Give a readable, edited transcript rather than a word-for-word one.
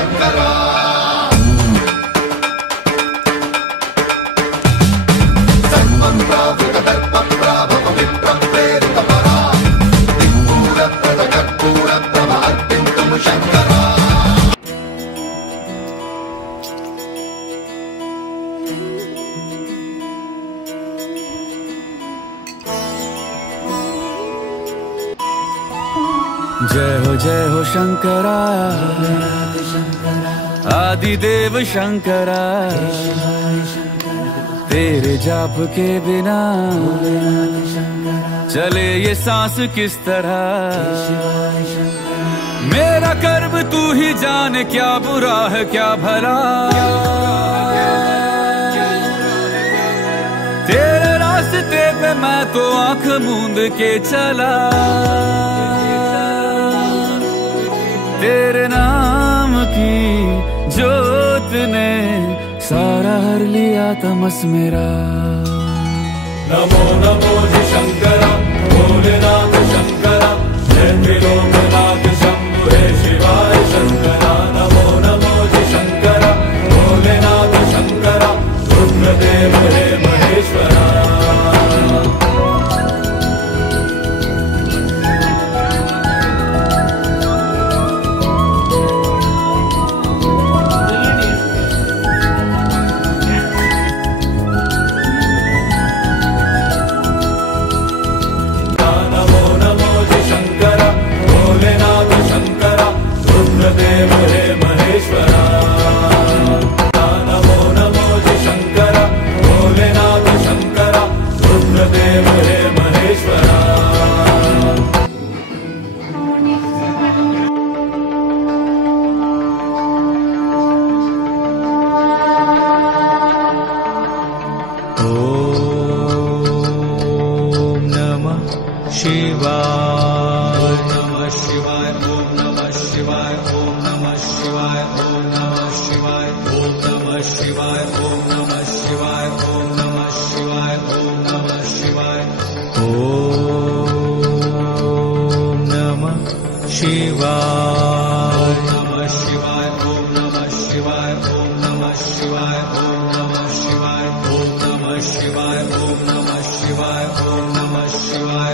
शंकरा जय हो शंकरा आदिदेव शंकरा तेरे जाप के बिना चले ये सांस किस तरह। मेरा कर्म तू ही जाने क्या बुरा है क्या भला। तेरे रास्ते पे मैं तो आंख मूंद के चला। तेरे नाम की जोत ने सारा हर लिया तमस मेरा। नमो नमो जी शंकरा भोलेनाथ शंकरा जय त्रिलोकनाथ शंभु हे शिवाय शंकरा। नमो नमो जी शंकरा भोलेनाथ शंकरा रुद्रदेव हे महेश्वरा। देव हे महेश्वरा। नमो नमो जी शंकरा भोलेनाथ शंकरा रुद्रदेव हे महेश्वरा। ओम नमः शिवाय। नमः शिवाय ओम नमः शिवाय ओम नमः शिवाय ओम नमः शिवाय ओम नमः शिवाय ओम नमः शिवाय ओम नमः शिवाय ओम नमः शिवाय ओम नमः शिवाय। नमः शिवाय ओम नमः शिवाय ओम नमः शिवाय ओम नमः शिवाय ओम नमः शिवाय ओम नमः शिवाय ओम नमः शिवाय।